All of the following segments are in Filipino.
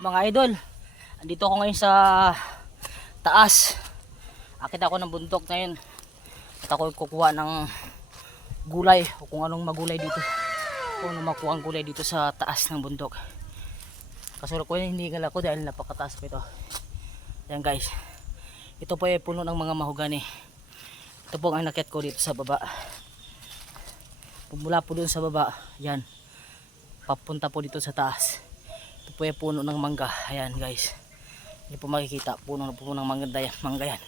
Mga idol, andito ako ngayon sa taas. Akit ako ng bundok ngayon at ako kukuha ng gulay o kung anong magulay dito, kung anong makuha ang gulay dito sa taas ng bundok. Kaso ko hinihingal ako dahil napakataas pa ito. Yan guys, ito po ay puno ng mga mahogani. Ito po ang nakit ko dito sa baba. Mula po doon sa baba, yan, papunta po dito sa taas. Ito po ay puno ng mangga. Ayan guys, hindi po makikita, puno ng mangga yan.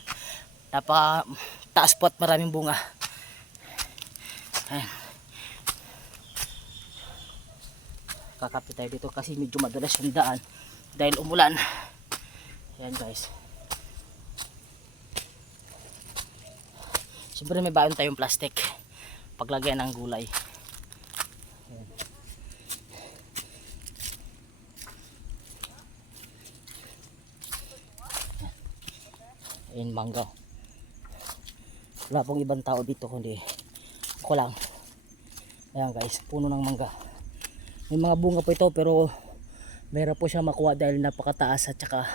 Napaka taas po at maraming bunga. Ayan, kakapit tayo dito kasi medyo madulas yung daan dahil umulan. Ayan guys, siyempre may baon tayong plastic paglagyan ng gulay. Ayan. Ayan, mangga. Wala pong ibang tao dito kundi ako lang. Ayan guys, puno ng mangga. May mga bunga po ito pero meron po siya makuha dahil napakataas at saka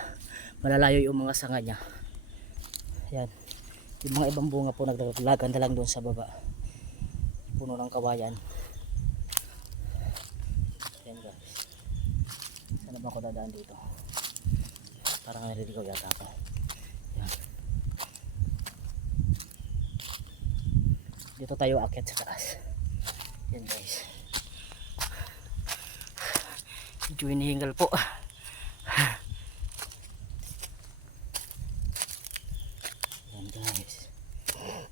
malalayo yung mga sanga niya. Ayan, yung mga ibang bunga po naglaganda lang doon sa baba. Puno ng kawayan. Ayan guys, saan ba ako dadaan dito? Parang naliligaw yata ako. Ayan, dito tayo aakyat sa taas. Ayan guys, medyo hinihingal po. Ayan guys, ayan.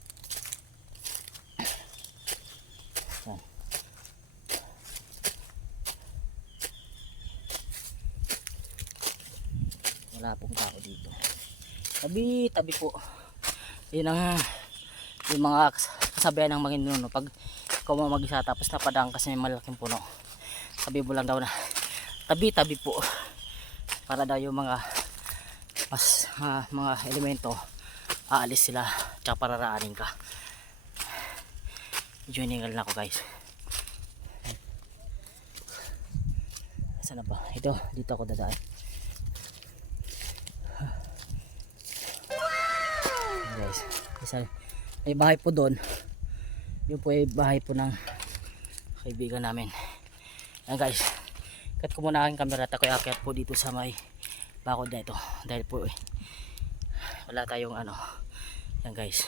Wala pong tao dito, tabi po. Yun ang yung mga kasabihan ng mga ninuno pag ikaw mo mag-isa tapos napadaan kasi may malaking puno, sabi mo lang daw na tabi po para daw yung mga mga elemento aalis sila tsaka pararaanin ka. Medyo hiningal na ako guys. Saan na ba? Ito, dito ako dadaan. Guys, isa may bahay po doon. Yun po ay bahay po ng kaibigan namin. Yan guys, cut ko muna aking camera at ako'y akyat po dito sa may bakod na ito dahil po wala tayong ano. Yan guys,